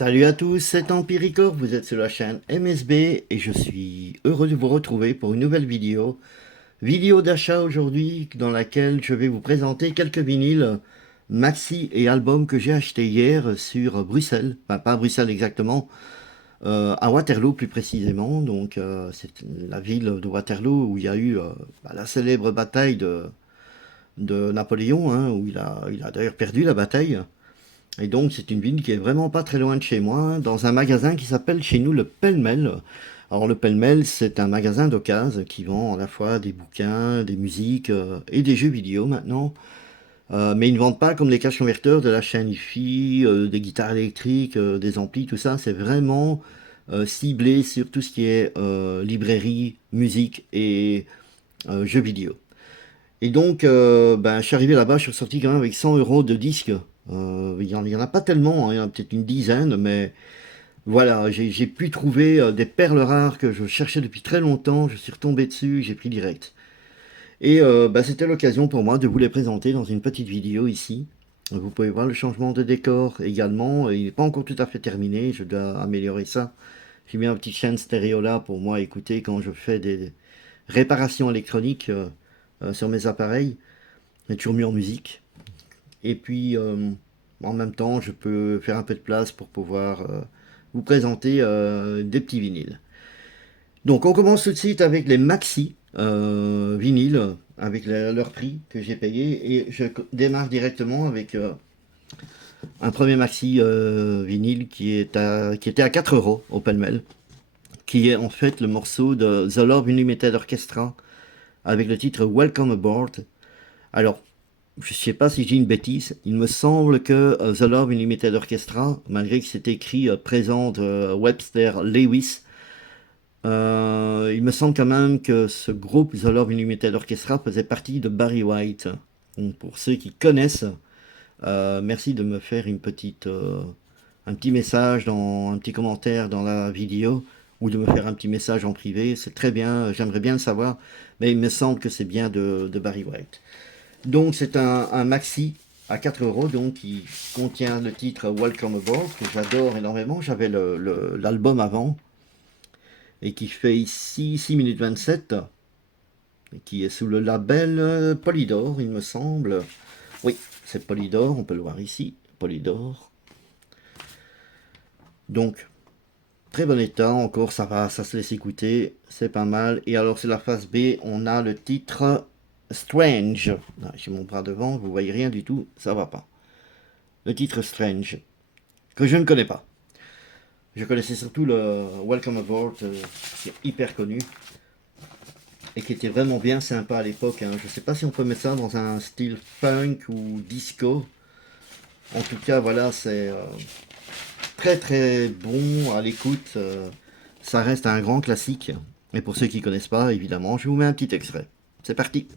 Salut à tous, c'est Empiricore, vous êtes sur la chaîne MSB et je suis heureux de vous retrouver pour une nouvelle vidéo. Vidéo d'achat aujourd'hui dans laquelle je vais vous présenter quelques vinyles, maxi et albums que j'ai achetés hier sur Bruxelles, enfin pas à Bruxelles exactement, à Waterloo plus précisément. Donc c'est la ville de Waterloo où il y a eu la célèbre bataille de Napoléon, hein, où il a d'ailleurs perdu la bataille. Et donc, c'est une ville qui est vraiment pas très loin de chez moi, dans un magasin qui s'appelle chez nous le Pêle-Mêle. Alors, le Pêle-Mêle, c'est un magasin d'occasion qui vend à la fois des bouquins, des musiques et des jeux vidéo maintenant. Mais ils ne vendent pas comme les caches converteurs de la chaîne hi-fi, des guitares électriques, des amplis, tout ça. C'est vraiment ciblé sur tout ce qui est librairie, musique et jeux vidéo. Et donc, je suis arrivé là-bas, je suis sorti quand même avec 100 euros de disques. Il y en a pas tellement, hein, il y en a peut-être une dizaine, mais voilà, j'ai pu trouver des perles rares que je cherchais depuis très longtemps. Je suis retombé dessus, j'ai pris direct. Et c'était l'occasion pour moi de vous les présenter dans une petite vidéo ici. Vous pouvez voir le changement de décor également. Il n'est pas encore tout à fait terminé, je dois améliorer ça. J'ai mis une petite chaîne stéréo là pour moi écouter quand je fais des réparations électroniques sur mes appareils. C'est toujours mieux en musique. Et puis, en même temps, je peux faire un peu de place pour pouvoir vous présenter des petits vinyles. Donc, on commence tout de suite avec les maxi vinyles, avec leur prix que j'ai payé. Et je démarre directement avec un premier maxi vinyle qui était à 4 euros au pêle-mêle, qui est en fait le morceau de The Love Unlimited Orchestra avec le titre Welcome Aboard. Alors, je ne sais pas si j'ai une bêtise, il me semble que The Love Unlimited Orchestra, malgré que c'est écrit présente Webster Lewis, il me semble quand même que ce groupe The Love Unlimited Orchestra faisait partie de Barry White. Donc pour ceux qui connaissent, merci de me faire un petit message, un petit commentaire dans la vidéo, ou de me faire un petit message en privé, c'est très bien, j'aimerais bien le savoir, mais il me semble que c'est bien de Barry White. Donc c'est un maxi à 4 euros donc qui contient le titre Welcome Aboard que j'adore énormément. J'avais l'album avant et qui fait ici 6 minutes 27 et qui est sous le label Polydor il me semble. Oui, c'est Polydor, on peut le voir ici, Polydor. Donc très bon état, encore ça va, ça se laisse écouter, c'est pas mal. Et alors c'est la phase B, on a le titre Strange. Ah, j'ai mon bras devant, vous voyez rien du tout, ça va pas. Le titre Strange, que je ne connais pas. Je connaissais surtout le Welcome Aboard, qui est hyper connu, et qui était vraiment bien sympa à l'époque. Hein. Je ne sais pas si on peut mettre ça dans un style funk ou disco. En tout cas, voilà, c'est très très bon à l'écoute. Ça reste un grand classique. Et pour ceux qui ne connaissent pas, évidemment, je vous mets un petit extrait. C'est parti.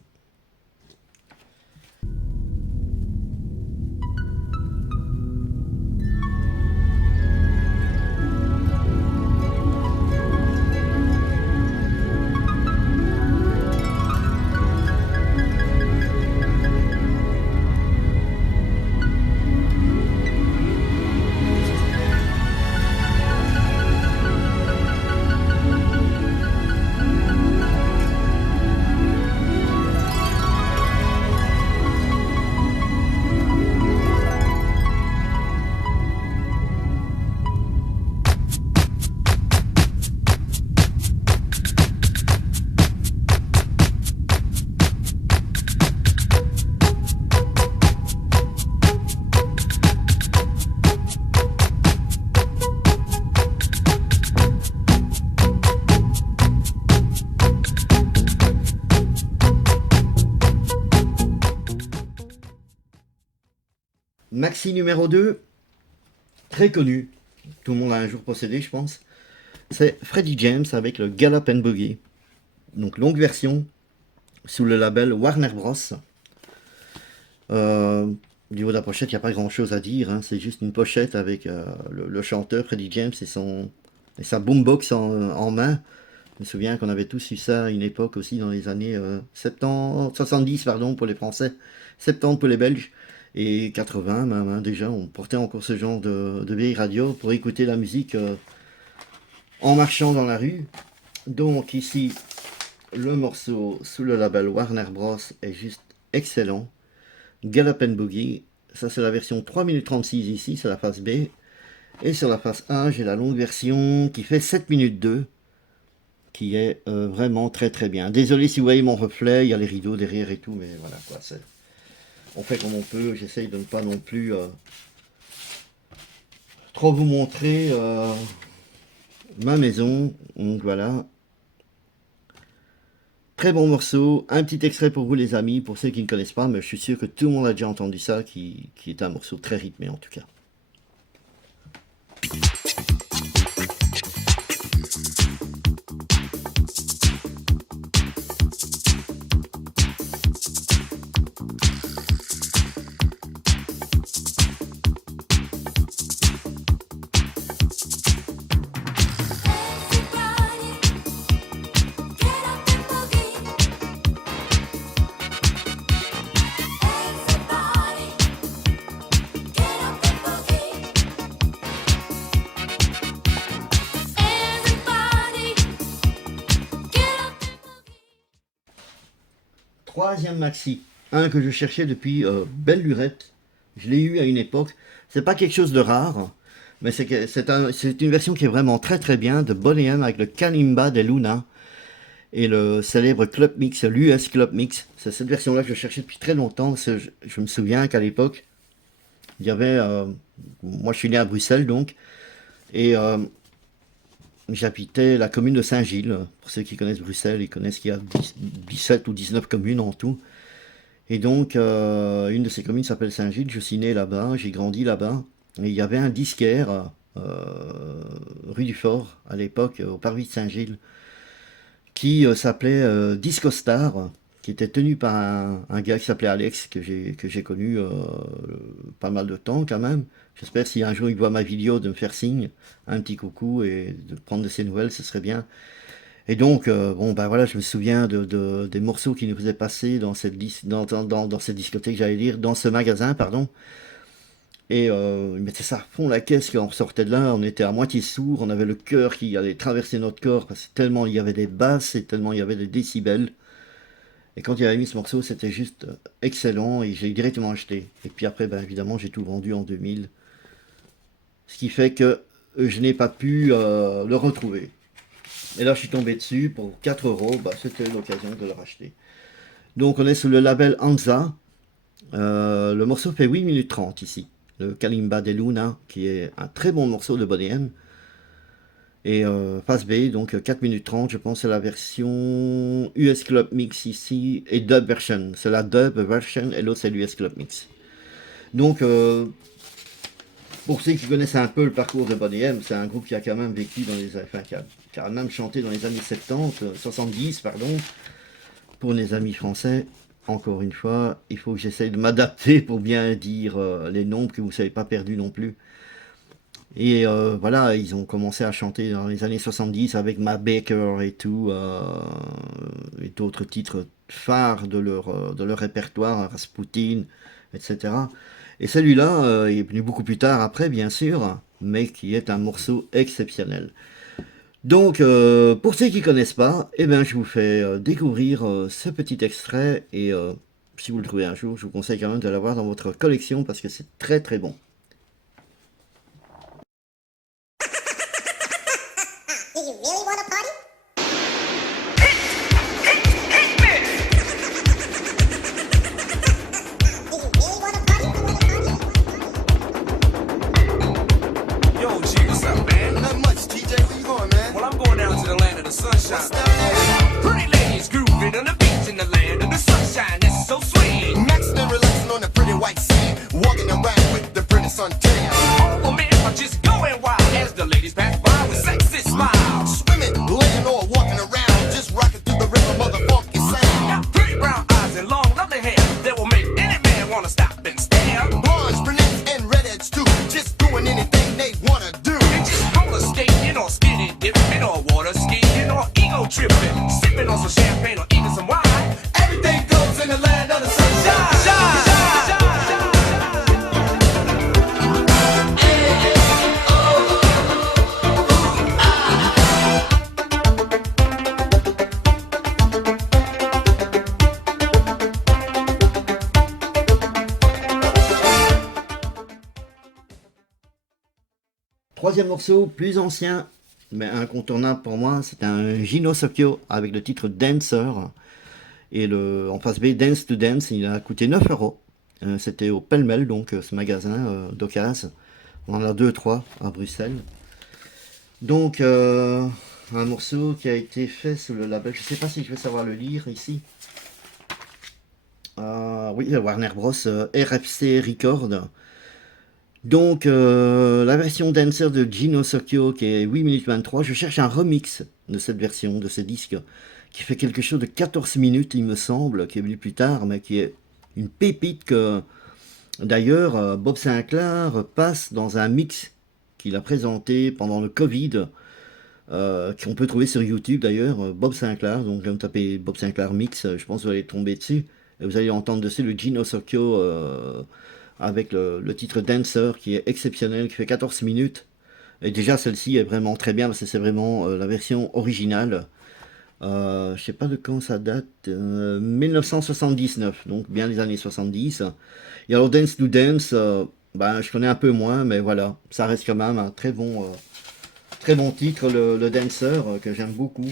Maxi numéro 2, très connu. Tout le monde a un jour possédé, je pense. C'est Freddie James avec le Gallop and Boogie. Donc longue version sous le label Warner Bros. Au niveau de la pochette, il n'y a pas grand chose à dire. Hein. C'est juste une pochette avec le chanteur Freddie James et sa boombox en main. Je me souviens qu'on avait tous eu ça à une époque aussi dans les années 70, 70 pardon, pour les Français, 70 pour les Belges. et 80 même, hein, déjà, on portait encore ce genre de vieille radio pour écouter la musique en marchant dans la rue. Donc ici, le morceau sous le label Warner Bros est juste excellent. Gallop and Boogie, ça c'est la version 3 minutes 36 ici, c'est la face B. Et sur la face A, j'ai la longue version qui fait 7 minutes 2, qui est vraiment très très bien. Désolé si vous voyez mon reflet, il y a les rideaux derrière et tout, mais voilà quoi, on fait comme on peut. J'essaye de ne pas non plus trop vous montrer ma maison. Donc voilà. Très bon morceau, un petit extrait pour vous les amis, pour ceux qui ne connaissent pas, mais je suis sûr que tout le monde a déjà entendu ça, qui est un morceau très rythmé en tout cas. Troisième maxi, un que je cherchais depuis belle lurette. Je l'ai eu à une époque. C'est pas quelque chose de rare, mais c'est une version qui est vraiment très très bien de Boney M avec le Kalimba de Luna et le célèbre Club Mix, l'US Club Mix. C'est cette version-là que je cherchais depuis très longtemps. Je me souviens qu'à l'époque, il y avait. Moi, je suis né à Bruxelles donc, et j'habitais la commune de Saint-Gilles. Pour ceux qui connaissent Bruxelles, ils connaissent qu'il y a 17 ou 19 communes en tout. Et donc, une de ces communes s'appelle Saint-Gilles. Je suis né là-bas, j'ai grandi là-bas. Et il y avait un disquaire rue du Fort, à l'époque, au parvis de Saint-Gilles, qui s'appelait Disco Star, qui était tenu par un gars qui s'appelait Alex, que j'ai connu pas mal de temps quand même. J'espère si un jour il voit ma vidéo de me faire signe, un petit coucou et de prendre de ses nouvelles, ce serait bien. Et donc, bon, ben voilà, je me souviens des morceaux qui nous faisaient passer dans cette discothèque, j'allais dire, dans ce magasin, pardon. Et ils mettaient ça à fond la caisse quand on sortait de là, on était à moitié sourd, on avait le cœur qui allait traverser notre corps, parce que tellement il y avait des basses et tellement il y avait des décibels. Et quand il avait mis ce morceau, c'était juste excellent et j'ai directement acheté. Et puis après, ben évidemment, j'ai tout vendu en 2000. Ce qui fait que je n'ai pas pu le retrouver. Et là, je suis tombé dessus pour 4 euros. Bah, c'était l'occasion de le racheter. Donc, on est sous le label Anza. Le morceau fait 8 minutes 30 ici. Le Kalimba de Luna, qui est un très bon morceau de Boney M. Et face B, donc 4 minutes 30, je pense c'est la version US Club Mix ici, et dub version. C'est la dub version, et l'autre c'est l'US Club Mix. Donc, pour ceux qui connaissent un peu le parcours de Boney M, c'est un groupe qui a quand même vécu dans les... Enfin, qui a même chanté dans les années 70, 70, pardon, pour les amis français. Encore une fois, il faut que j'essaye de m'adapter pour bien dire les noms, que vous ne soyez pas perdus non plus. Et voilà, ils ont commencé à chanter dans les années 70 avec Ma Baker et tout, et d'autres titres phares de leur répertoire, Rasputin, etc. Et celui-là est venu beaucoup plus tard après, bien sûr, mais qui est un morceau exceptionnel. Donc, pour ceux qui ne connaissent pas, eh ben, je vous fais découvrir ce petit extrait, et si vous le trouvez un jour, je vous conseille quand même de l'avoir dans votre collection, parce que c'est très très bon. troisième morceau, plus ancien, mais incontournable pour moi, c'est un Gino Socchio avec le titre Dancer. Et en face B, Dance to Dance, il a coûté 9 euros. C'était au Pêle-Mêle, donc ce magasin d'occasion. On en a 2-3 à Bruxelles. Donc, un morceau qui a été fait sous le label, je ne sais pas si je vais savoir le lire ici. Oui, Warner Bros. RFC Record. Donc, la version Dancer de Gino Socchio qui est 8 minutes 23, je cherche un remix de cette version, de ce disque, qui fait quelque chose de 14 minutes, il me semble, qui est venu plus tard, mais qui est une pépite que, d'ailleurs, Bob Sinclair passe dans un mix qu'il a présenté pendant le Covid, qu'on peut trouver sur YouTube d'ailleurs, Bob Sinclair, donc vous tapez Bob Sinclair Mix, je pense que vous allez tomber dessus, et vous allez entendre dessus le Gino Socchio avec le titre Dancer qui est exceptionnel, qui fait 14 minutes. Et déjà celle-ci est vraiment très bien parce que c'est vraiment la version originale. Je sais pas de quand ça date, 1979, donc bien les années 70. Et alors Dance to Dance, je connais un peu moins, mais voilà, ça reste quand même un très bon titre, le Dancer, que j'aime beaucoup.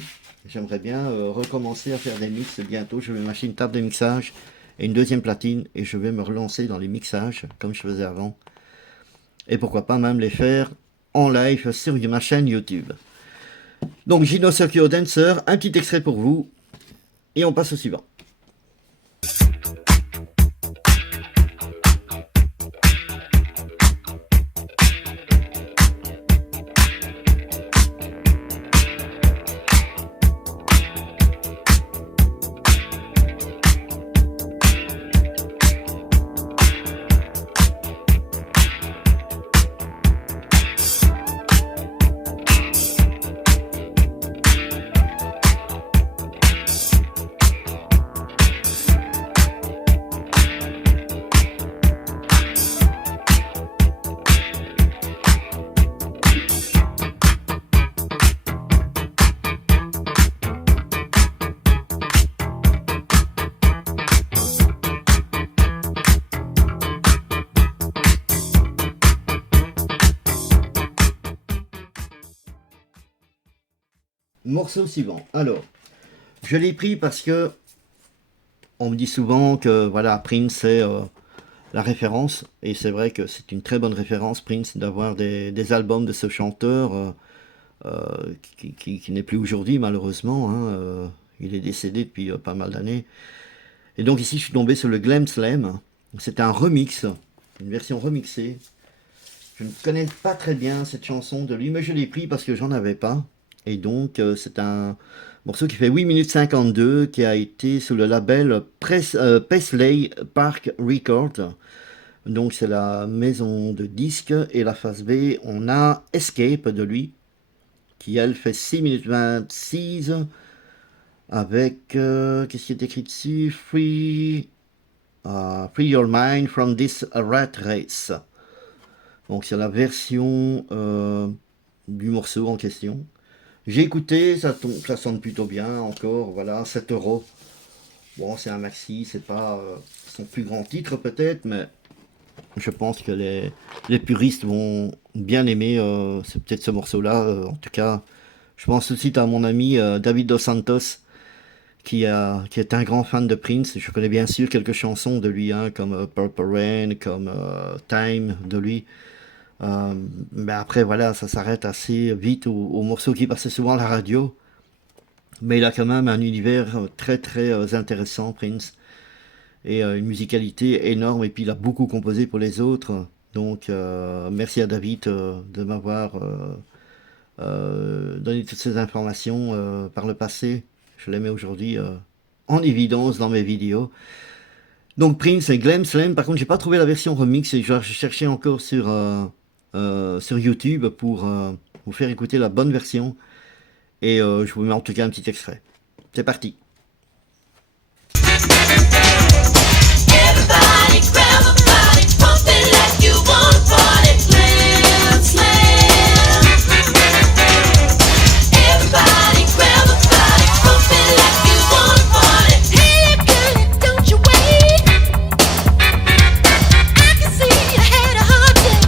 J'aimerais bien recommencer à faire des mix bientôt. Je vais m'acheter une table de mixage et une deuxième platine et je vais me relancer dans les mixages comme je faisais avant. Et pourquoi pas même les faire en live sur ma chaîne YouTube. Donc Gino Socchio Dancer, un petit extrait pour vous et on passe au suivant. Morceau suivant. Alors, je l'ai pris parce que on me dit souvent que voilà, Prince c'est la référence, et c'est vrai que c'est une très bonne référence, Prince, d'avoir des albums de ce chanteur qui n'est plus aujourd'hui malheureusement, hein, il est décédé depuis pas mal d'années. Et donc ici je suis tombé sur le Glam Slam, c'est un remix, une version remixée. Je ne connais pas très bien cette chanson de lui, mais je l'ai pris parce que j'en avais pas. Et donc, c'est un morceau qui fait 8 minutes 52, qui a été sous le label Paisley Park Records. Donc, c'est la maison de disques. Et la face B, on a Escape de lui, qui elle fait 6 minutes 26, avec, qu'est-ce qui est écrit dessus? Free Your Mind from this rat race. Donc, c'est la version du morceau en question. J'ai écouté, ça sonne plutôt bien encore, voilà, 7 euros. Bon, c'est un maxi, c'est pas son plus grand titre peut-être, mais je pense que les puristes vont bien aimer c'est peut-être ce morceau-là. En tout cas, je pense tout de suite à mon ami David Dos Santos, qui est un grand fan de Prince. Je connais bien sûr quelques chansons de lui, hein, comme Purple Rain, comme Time de lui. Mais après voilà, ça s'arrête assez vite au morceau qui passait souvent à la radio, mais il a quand même un univers très très intéressant, Prince, et une musicalité énorme, et puis il a beaucoup composé pour les autres, donc merci à David de m'avoir donné toutes ces informations par le passé. Je les mets aujourd'hui en évidence dans mes vidéos. Donc Prince et Glam Slam. Par contre, j'ai pas trouvé la version remix et je cherchais encore sur YouTube pour vous faire écouter la bonne version. Et je vous mets en tout cas un petit extrait. C'est parti. Everybody grab a body, pump it like you wanna party. Glam Slam. Everybody grab a body, pump it like you wanna party. Hey girl, don't you wait. I can see you had a hard day.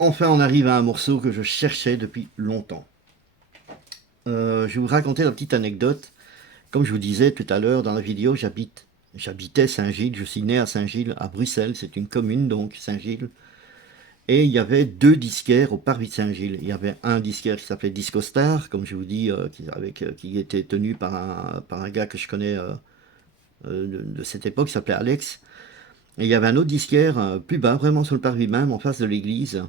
Enfin, on arrive à un morceau que je cherchais depuis longtemps. Je vais vous raconter la petite anecdote. Comme je vous disais tout à l'heure dans la vidéo, j'habitais Saint-Gilles, je suis né à Saint-Gilles, à Bruxelles, c'est une commune donc, Saint-Gilles. Et il y avait deux disquaires au parvis de Saint-Gilles. Il y avait un disquaire qui s'appelait Disco Star, comme je vous dis, qui était tenu par un gars que je connais de cette époque, qui s'appelait Alex. Et il y avait un autre disquaire plus bas, vraiment sur le parvis même, en face de l'église,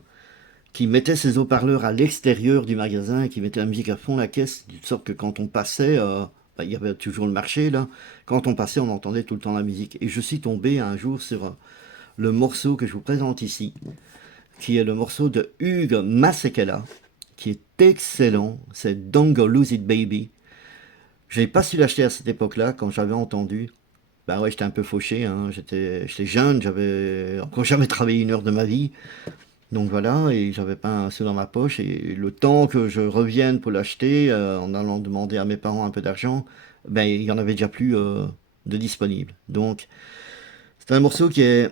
qui mettait ses haut-parleurs à l'extérieur du magasin et qui mettait la musique à fond la caisse, de sorte que quand on passait, il y avait toujours le marché là, quand on passait on entendait tout le temps la musique. Et je suis tombé un jour sur le morceau que je vous présente ici, qui est le morceau de Hugues Masekela, qui est excellent, c'est Don't Go Lose It Baby. Je n'ai pas su l'acheter à cette époque-là, quand j'avais entendu. Bah ouais, j'étais un peu fauché, hein. J'étais jeune, j'avais encore jamais travaillé une heure de ma vie. Donc voilà, et j'avais pas un sou dans ma poche, et le temps que je revienne pour l'acheter, en allant demander à mes parents un peu d'argent, ben il y en avait déjà plus de disponible. Donc c'est un morceau qui est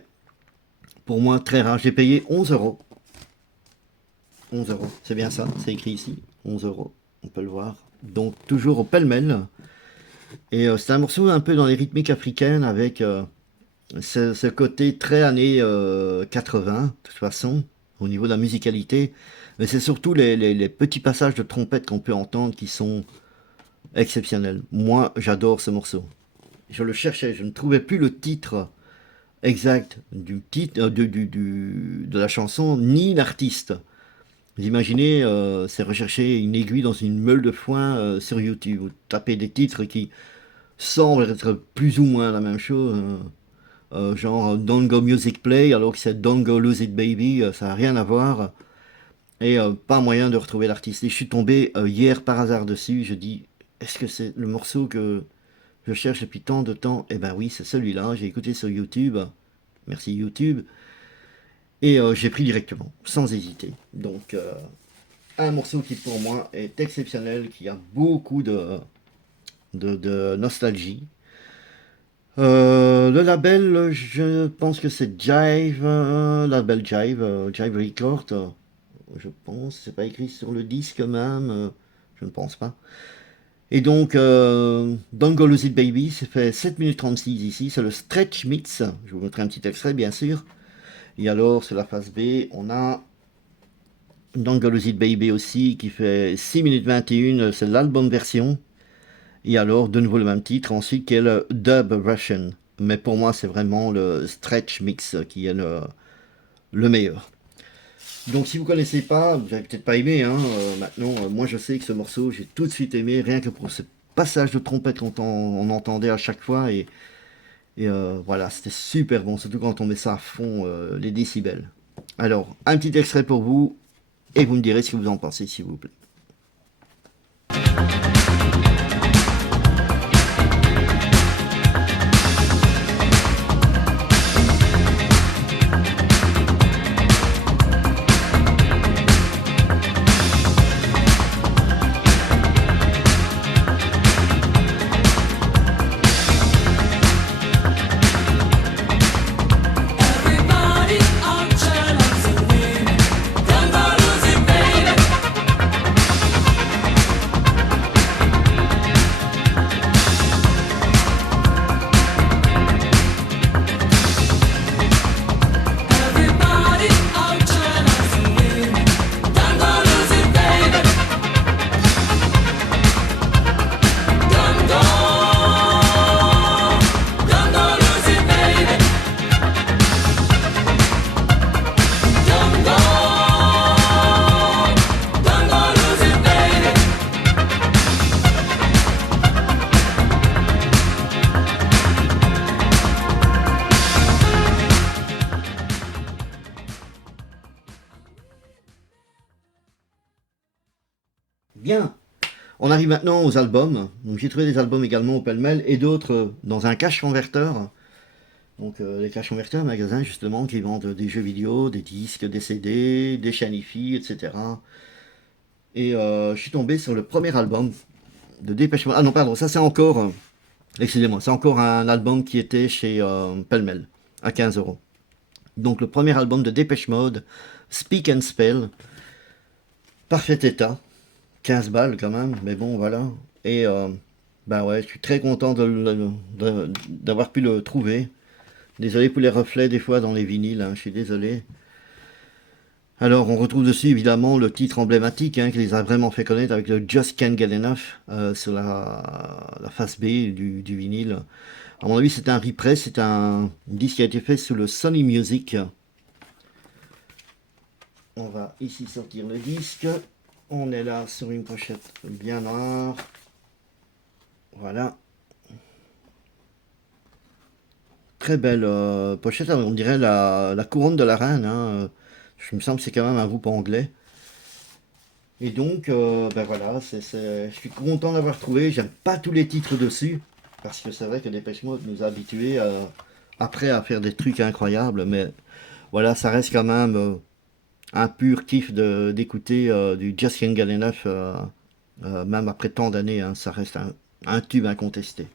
pour moi très rare. J'ai payé 11 euros. 11 euros, c'est bien ça, c'est écrit ici, 11 euros, on peut le voir. Donc toujours au pêle-mêle. Et c'est un morceau un peu dans les rythmiques africaines avec ce côté très années 80, de toute façon, au niveau de la musicalité. Mais c'est surtout les petits passages de trompette qu'on peut entendre qui sont exceptionnels. Moi, j'adore ce morceau. Je le cherchais, je ne trouvais plus le titre exact du titre de la chanson, ni l'artiste. Vous imaginez, c'est rechercher une aiguille dans une meule de foin sur YouTube. Vous tapez des titres qui semblent être plus ou moins la même chose. Genre Don't Go Music Play alors que c'est Don't Go Lose It Baby, ça n'a rien à voir et pas moyen de retrouver l'artiste. Et je suis tombé hier par hasard dessus, je dis est-ce que c'est le morceau que je cherche depuis tant de temps? Eh ben oui, c'est celui-là, j'ai écouté sur YouTube, merci YouTube, et j'ai pris directement, sans hésiter. Donc un morceau qui pour moi est exceptionnel, qui a beaucoup de nostalgie. Le label, je pense que c'est Jive, label Jive, Jive Record, je pense, c'est pas écrit sur le disque même, je ne pense pas. Et donc, Don't Go Lose It Baby, c'est fait 7 minutes 36 ici, c'est le Stretch Mix, je vous montrerai un petit extrait bien sûr. Et alors, sur la face B, on a Don't Go Lose It Baby aussi, qui fait 6 minutes 21, c'est l'album version. Et alors, de nouveau le même titre, ensuite, qui est le Dub Russian. Mais pour moi, c'est vraiment le Stretch Mix qui est le meilleur. Donc, si vous ne connaissez pas, vous n'avez peut-être pas aimé, hein, maintenant, moi je sais que ce morceau, j'ai tout de suite aimé, rien que pour ce passage de trompette qu'on entendait à chaque fois. Et voilà, c'était super bon, surtout quand on met ça à fond, les décibels. Alors, un petit extrait pour vous, et vous me direz ce que vous en pensez, s'il vous plaît. Bien, on arrive maintenant aux albums. Donc j'ai trouvé des albums également au pêle-mêle et d'autres dans un cache converteur. Donc les cache converteurs, magasins justement qui vendent des jeux vidéo, des disques, des CD, des chaînes hi-fi, etc. Et je suis tombé sur le premier album de Dépêche Mode. Ah non, pardon, ça c'est encore, excusez-moi, c'est encore un album qui était chez pêle-mêle à 15 euros. Donc le premier album de Depeche Mode, Speak and Spell, parfait état, 15 balles quand même, mais bon voilà. Et ben ouais, je suis très content d'avoir pu le trouver. Désolé pour les reflets des fois dans les vinyles, hein, je suis désolé. Alors, on retrouve dessus évidemment le titre emblématique qui les a vraiment fait connaître avec le Just Can't Get Enough sur la face B du vinyle. À mon avis, c'est un repress, c'est un disque qui a été fait sous le Sony Music. On va ici sortir le disque. On est là sur une pochette bien noire. Voilà. Très belle pochette, on dirait la couronne de la reine. Hein. Je me semble que c'est quand même un groupe anglais. Et donc, ben voilà, je suis content d'avoir trouvé. J'aime pas tous les titres dessus, parce que c'est vrai que Depeche Mode nous a habitués après à faire des trucs incroyables, mais voilà, ça reste quand même un pur kiff d'écouter du Just Can't Get Enough, même après tant d'années, hein, ça reste un tube incontesté.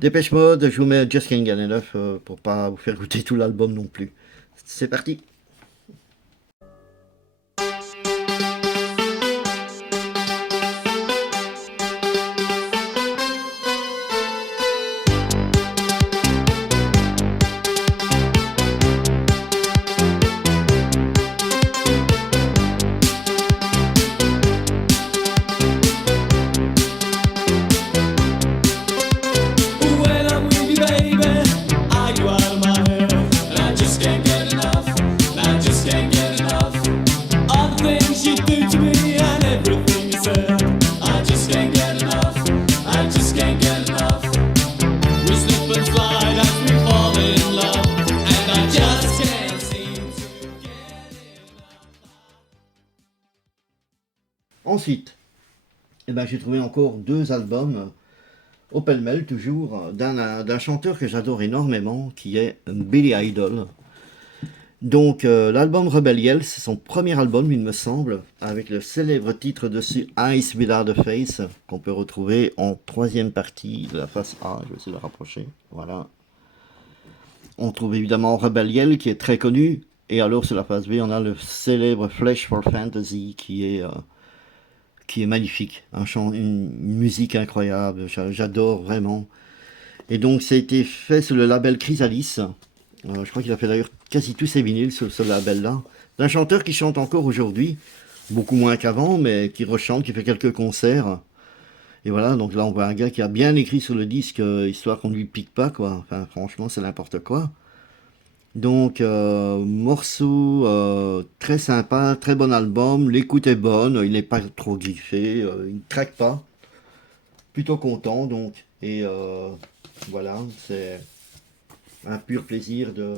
Depeche Mode, je vous mets Just Can't Get Enough pour pas vous faire goûter tout l'album non plus. C'est parti! Ensuite, eh ben, j'ai trouvé encore deux albums, au pêle-mêle toujours, d'un chanteur que j'adore énormément, qui est Billy Idol. Donc l'album Rebel Yell, c'est son premier album, il me semble, avec le célèbre titre dessus Eyes Without a Face, qu'on peut retrouver en troisième partie de la face A. Je vais essayer de le rapprocher. Voilà. On trouve évidemment Rebel Yell, qui est très connu. Et alors sur la face B, on a le célèbre Flesh for Fantasy, qui est magnifique. Une musique incroyable, j'adore vraiment. Et donc ça a été fait sur le label Chrysalis. Je crois qu'il a fait d'ailleurs quasi tous ses vinyles sur ce label-là. C'est un chanteur qui chante encore aujourd'hui, beaucoup moins qu'avant, mais qui rechante, qui fait quelques concerts. Et voilà, donc là on voit un gars qui a bien écrit sur le disque, histoire qu'on ne lui pique pas, quoi. Enfin, franchement, c'est n'importe quoi. Donc, morceau très sympa, très bon album, l'écoute est bonne, il n'est pas trop griffé, il ne craque pas. Plutôt content, donc. Et voilà, c'est un pur plaisir de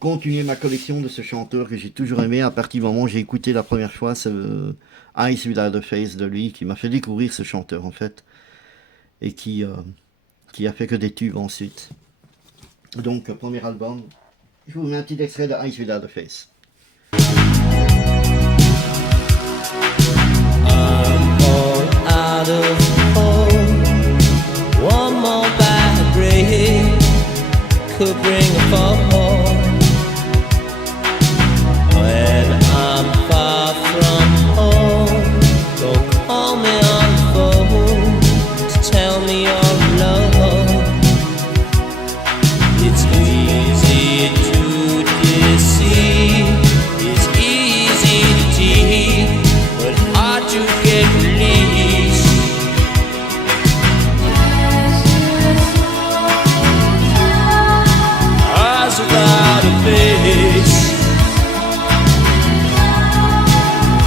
continuer ma collection de ce chanteur que j'ai toujours aimé. À partir du moment où j'ai écouté la première fois ce Eyes Without a Face de lui, qui m'a fait découvrir ce chanteur en fait, et qui a fait que des tubes ensuite. Donc, premier album, je vous mets un petit extrait de Eyes Without a Face. I'm all out of hope. One more bad break could bring a fall. When I'm far from home, don't call me on the phone to tell me you're alone. It's easy to deceive, it's easy to cheat, but hard to get released. Eyes without a face,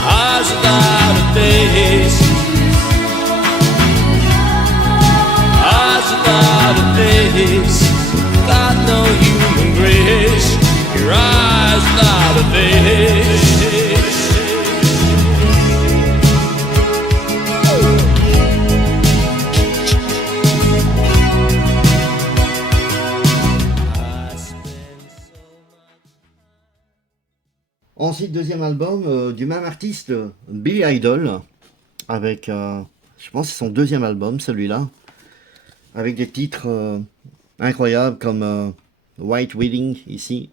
eyes without a face, eyes without a face. Got no human grace, your eyes without a face. Ensuite, deuxième album du même artiste, Billy Idol, avec, je pense que c'est son deuxième album, celui-là, avec des titres incroyables comme White Wedding ici,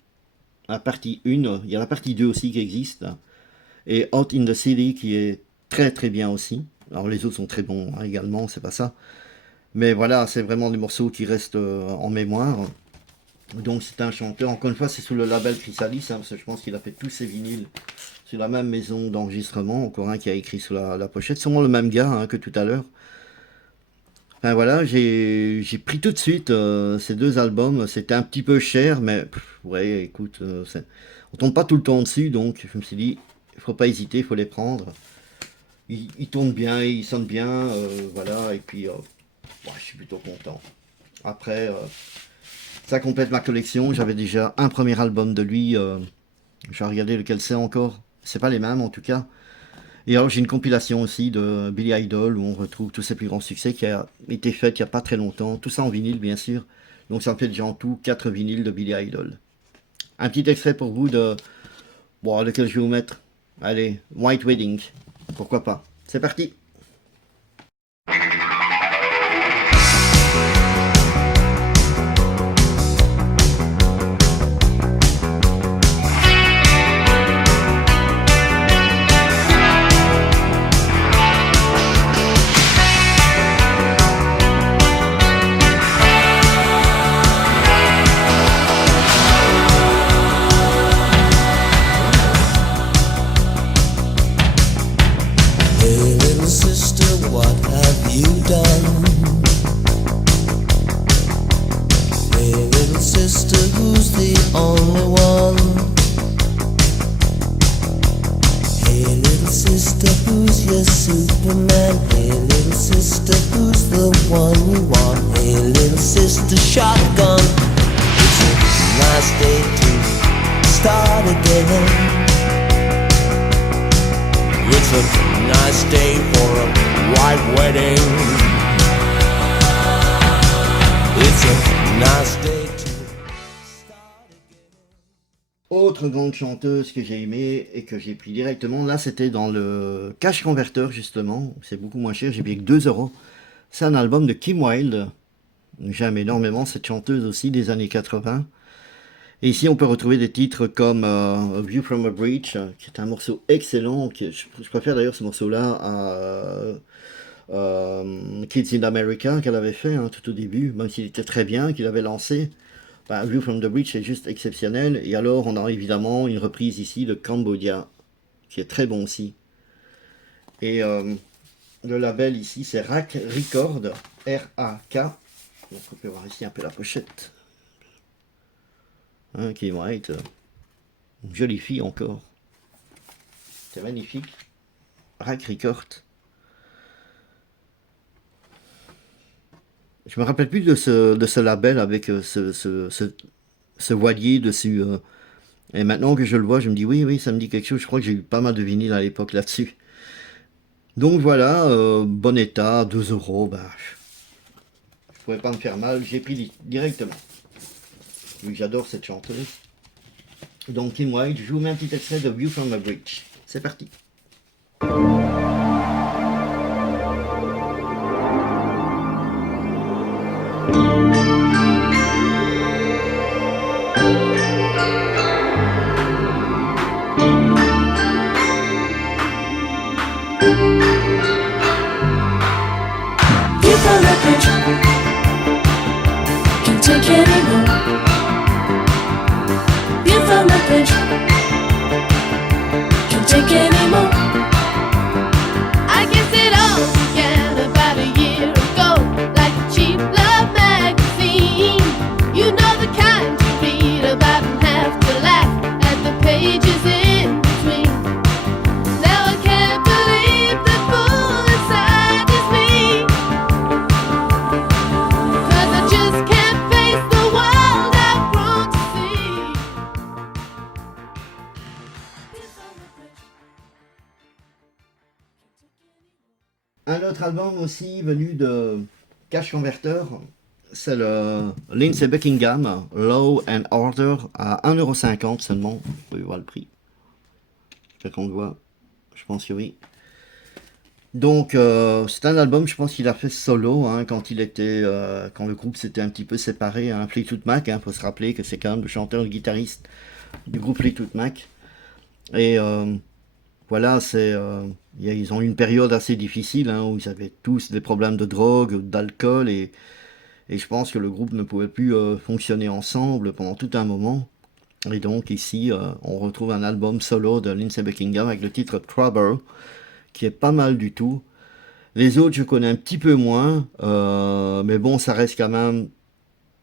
la partie 1, il y a la partie 2 aussi qui existe, et Hot in the City qui est très très bien aussi. Alors les autres sont très bons hein, également, c'est pas ça. Mais voilà, c'est vraiment des morceaux qui restent en mémoire. Donc c'est un chanteur, encore une fois c'est sous le label Chrysalis, hein, parce que je pense qu'il a fait tous ses vinyles sur la même maison d'enregistrement, encore un qui a écrit sur la pochette, sûrement le même gars hein, que tout à l'heure. Enfin voilà, j'ai pris tout de suite ces deux albums, c'était un petit peu cher, mais ouais écoute, on tombe pas tout le temps dessus, donc je me suis dit, il faut pas hésiter, il faut les prendre. Ils tournent bien, ils sonnent bien, voilà, et puis ouais, je suis plutôt content. Après, ça complète ma collection, j'avais déjà un premier album de lui, je vais regarder lequel c'est encore, c'est pas les mêmes en tout cas. Et alors j'ai une compilation aussi de Billy Idol où on retrouve tous ses plus grands succès qui a été faite il n'y a pas très longtemps, tout ça en vinyle bien sûr. Donc ça me fait déjà en tout 4 vinyles de Billy Idol. Un petit extrait pour vous de... Bon, lequel je vais vous mettre. Allez, White Wedding, pourquoi pas. C'est parti. Superman, hey little sister, who's the one you want? Hey little sister, shotgun. It's a nice day to start again. It's a nice day for a white wedding. It's a nice day to start again. Autre grande chanteuse que j'ai aimée et que j'ai pris directement, là c'était dans le Cash Converter justement, c'est beaucoup moins cher, j'ai payé que 2 euros. C'est un album de Kim Wilde, j'aime énormément cette chanteuse aussi des années 80. Et ici on peut retrouver des titres comme A View from a Bridge, qui est un morceau excellent, je préfère d'ailleurs ce morceau-là à Kids in America qu'elle avait fait hein, tout au début, même s'il était très bien, qu'il avait lancé. A View from the Bridge est juste exceptionnel. Et alors, on a évidemment une reprise ici de Cambodia, qui est très bon aussi. Et le label ici, c'est Rack Record, R-A-K. Donc, on peut voir ici un peu la pochette. Hein, qui va être une jolie fille encore. C'est magnifique. Rack Record. Je me rappelle plus de ce label avec ce voilier dessus. Et maintenant que je le vois, je me dis oui, ça me dit quelque chose. Je crois que j'ai eu pas mal de vinyles à l'époque là-dessus. Donc voilà, bon état, 2 euros. Bah, je pouvais pas me faire mal. J'ai pris directement. Vu que j'adore cette chanteuse. Donc Kim Wilde, je vous mets un petit extrait de View from a Bridge. C'est parti. Can't take anymore. View from the bridge. Can't take anymore. I guess it all began about a year ago, like a cheap love magazine. You know the kind you read about and have to laugh at the pages in between. Now I can't believe the fool inside is me. Un autre album aussi venu de Cash Converter, c'est le Lindsey Buckingham, Law and Order, à 1,50€ seulement. Vous pouvez voir le prix. J'espère qu'on le voit. Je pense que oui. Donc c'est un album, je pense qu'il a fait solo hein, quand il était, quand le groupe s'était un petit peu séparé. Hein. Fleetwood Mac, hein, faut se rappeler que c'est quand même le chanteur, le guitariste du groupe Fleetwood Mac. Et voilà, ils ont eu une période assez difficile hein, où ils avaient tous des problèmes de drogue, d'alcool, et je pense que le groupe ne pouvait plus fonctionner ensemble pendant tout un moment. Et donc ici, on retrouve un album solo de Lindsey Buckingham avec le titre Trouble, qui est pas mal du tout. Les autres, je connais un petit peu moins, mais bon, ça reste quand même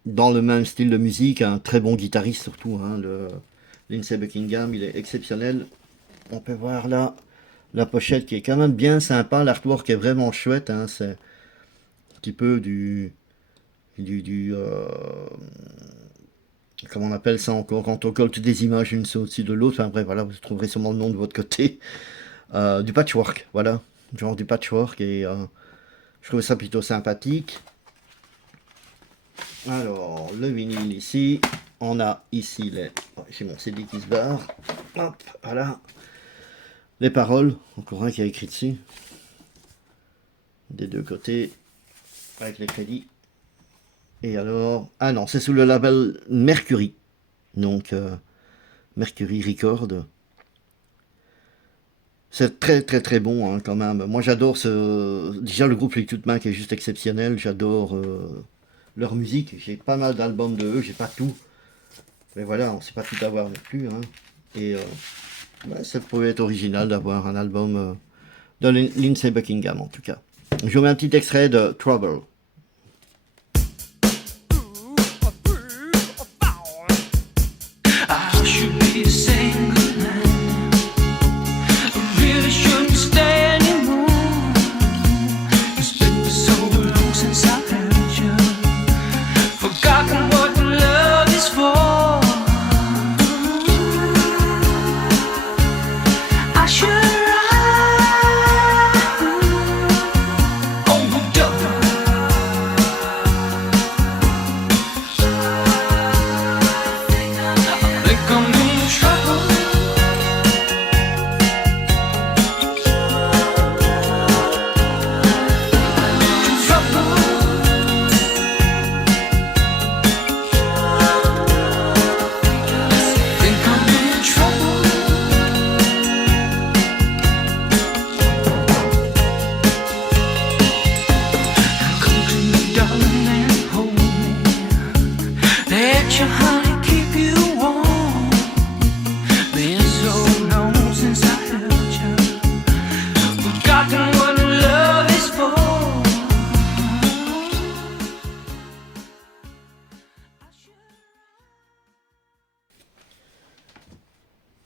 dans le même style de musique, un très bon guitariste surtout. Hein, Lindsey Buckingham, il est exceptionnel. On peut voir là la pochette qui est quand même bien sympa, l'artwork est vraiment chouette. Hein, c'est un petit peu du comment on appelle ça encore, quand on colle toutes les images une au-dessus de l'autre. Enfin bref, voilà, vous trouverez sûrement le nom de votre côté. Du patchwork, voilà, genre du patchwork et je trouve ça plutôt sympathique. Alors, le vinyle ici. On a ici les... J'ai mon CD qui se barre. Hop, voilà. Les paroles. Encore un qui a écrit dessus. Des deux côtés. Avec les crédits. Et alors... Ah non, c'est sous le label Mercury. Donc, Mercury Record. C'est très très très bon hein, quand même. Moi j'adore ce... Déjà le groupe Fleetwood Mac est juste exceptionnel. J'adore leur musique. J'ai pas mal d'albums de eux. J'ai pas tout. Mais voilà, on ne sait pas tout avoir non plus. Hein. Et ouais, ça pouvait être original d'avoir un album de Lindsey Buckingham en tout cas. Je vous mets un petit extrait de Trouble.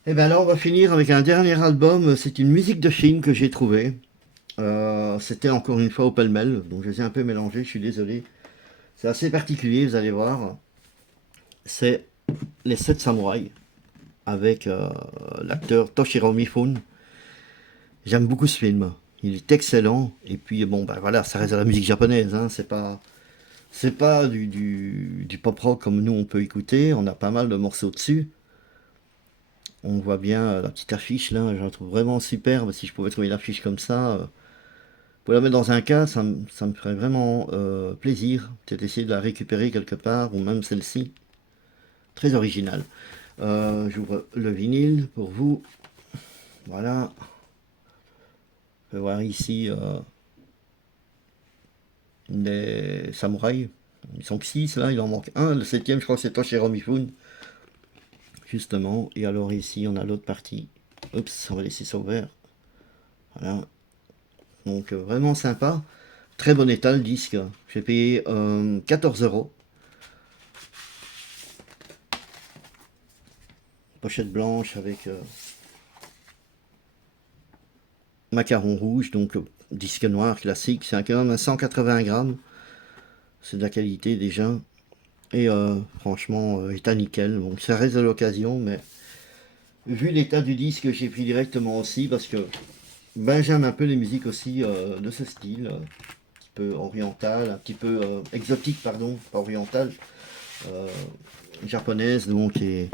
Et bien là on va finir avec un dernier album, c'est une musique de film que j'ai trouvé. C'était encore une fois au pêle-mêle, donc je les ai un peu mélangés, je suis désolé. C'est assez particulier, vous allez voir. C'est Les 7 samouraïs avec l'acteur Toshiro Mifune. J'aime beaucoup ce film, il est excellent. Et puis bon ben voilà, ça reste de la musique japonaise, hein. C'est pas du pop rock comme nous on peut écouter, on a pas mal de morceaux dessus. On voit bien la petite affiche là, je la trouve vraiment superbe. Si je pouvais trouver une affiche comme ça, pour la mettre dans un cas, ça me ferait vraiment plaisir. Peut-être essayer de la récupérer quelque part, ou même celle-ci. Très originale. J'ouvre le vinyle pour vous. Voilà. On peut voir ici les samouraïs. Ils sont que 6 là, il en manque un. Le 7e, je crois que c'est Toshiro Mifune. Justement. Et alors ici, on a l'autre partie. Oups, on va laisser ça ouvert. Voilà. Donc vraiment sympa. Très bon état le disque. J'ai payé 14 €. Pochette blanche avec macaron rouge, donc disque noir classique. C'est quand même à 180 grammes. C'est de la qualité déjà. Et franchement, état nickel. Donc ça reste de l'occasion, mais vu l'état du disque, j'ai pris directement aussi parce que ben, j'aime un peu les musiques aussi de ce style. Un petit peu oriental, un petit peu exotique, pardon, pas oriental. Japonaise, donc, et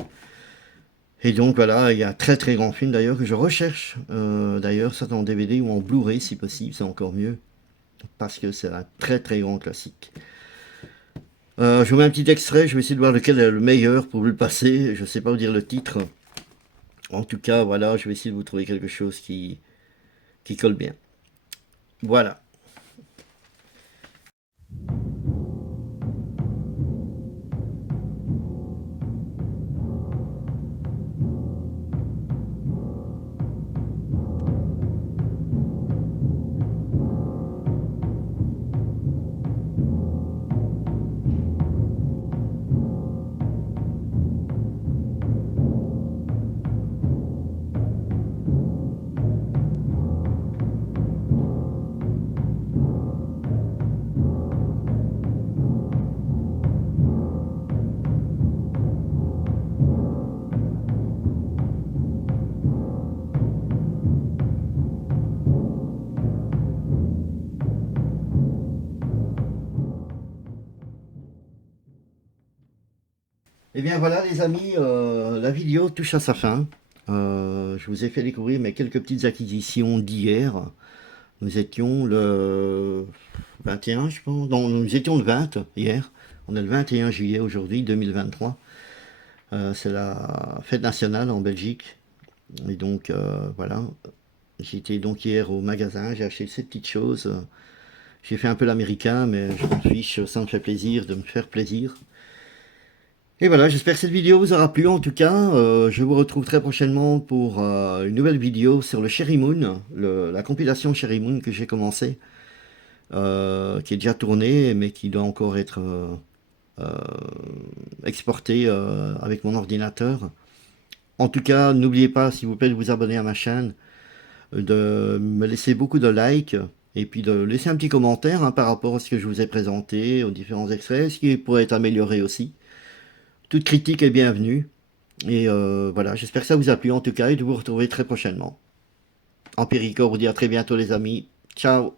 Et donc voilà, il y a un très très grand film d'ailleurs que je recherche. D'ailleurs, ça en DVD ou en Blu-ray si possible, c'est encore mieux. Parce que c'est un très très grand classique. Je vous mets un petit extrait, je vais essayer de voir lequel est le meilleur pour vous le passer. Je ne sais pas vous dire le titre. En tout cas, voilà, je vais essayer de vous trouver quelque chose qui colle bien. Voilà. Et bien voilà les amis, la vidéo touche à sa fin. Je vous ai fait découvrir mes quelques petites acquisitions d'hier. Nous étions le 21, je pense. Non, nous étions le 20 hier. On est le 21 juillet aujourd'hui, 2023. C'est la fête nationale en Belgique. Et donc voilà. J'étais donc hier au magasin, j'ai acheté ces petites choses. J'ai fait un peu l'américain, mais je m'en fiche, ça me fait plaisir de me faire plaisir. Et voilà, j'espère que cette vidéo vous aura plu en tout cas. Je vous retrouve très prochainement pour une nouvelle vidéo sur le Cherry Moon, la compilation Cherry Moon que j'ai commencé, qui est déjà tournée, mais qui doit encore être euh, exportée avec mon ordinateur. En tout cas, n'oubliez pas, s'il vous plaît, de vous abonner à ma chaîne, de me laisser beaucoup de likes, et puis de laisser un petit commentaire hein, par rapport à ce que je vous ai présenté, aux différents extraits, ce qui pourrait être amélioré aussi. Toute critique est bienvenue. Et voilà, j'espère que ça vous a plu en tout cas et de vous retrouver très prochainement. Empirico vous dit à très bientôt les amis. Ciao.